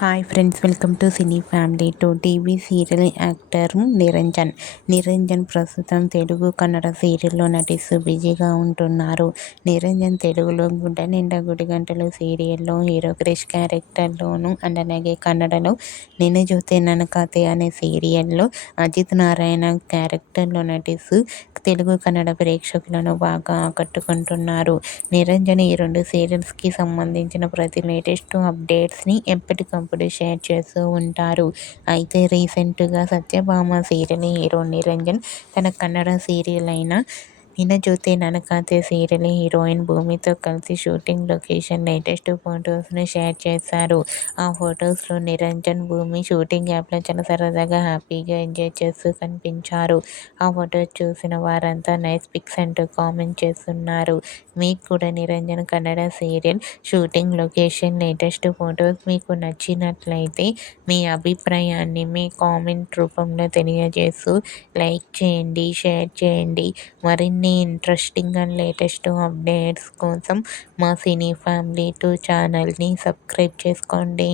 Hi friends, welcome to cine family two. TV serial actor Niranjan ప్రస్తుతం తెలుగు కన్నడ సీరియల్లో నటిస్తూ బిజీగా ఉంటున్నారు. నిరంజన్ తెలుగులో గుడ్డ నిండా గుడి గంటలు సీరియల్లో హీరో క్రిష్ క్యారెక్టర్లోను అండ్ అలాగే కన్నడలో నిన్ను జోతే నన్ను కథే అనే సీరియల్లో అజిత్ నారాయణ క్యారెక్టర్లో నటిస్తూ తెలుగు కన్నడ ప్రేక్షకులను బాగా ఆకట్టుకుంటున్నారు. నిరంజన్ ఈ రెండు సీరియల్స్కి సంబంధించిన ప్రతి లేటెస్ట్ అప్డేట్స్ని ఎప్పటికప్పుడు షేర్ చేస్తూ ఉంటారు. అయితే రీసెంట్గా సత్యభామ సీరియల్ హీరో నిరంజన్ తన కన్నడ సీరియల్ అయిన నిన్న జ్యోతి ననకాతే సీరియల్ హీరోయిన్ భూమితో కలిసి షూటింగ్ లొకేషన్ లేటెస్ట్ ఫొటోస్ను షేర్ చేశారు. ఆ ఫొటోస్లో నిరంజన్, భూమి షూటింగ్ యాప్లో చాలా సరదాగా హ్యాపీగా ఎంజాయ్ చేస్తూ కనిపించారు. ఆ ఫొటోస్ చూసిన వారంతా నైస్ పిక్స్ అంటూ కామెంట్ చేస్తున్నారు. మీకు కూడా Niranjan Kannada serial shooting location latest photos మీకు నచ్చినట్లయితే మీ అభిప్రాయాన్ని మీ కామెంట్ రూపంలో తెలియజేస్తూ లైక్ చేయండి, షేర్ చేయండి. మరిన్ని ఇంట్రెస్టింగ్ అండ్ లేటెస్ట్ అప్డేట్స్ కోసం మా సినీ ఫ్యామిలీ 2 ఛానల్ని సబ్స్క్రైబ్ చేసుకోండి.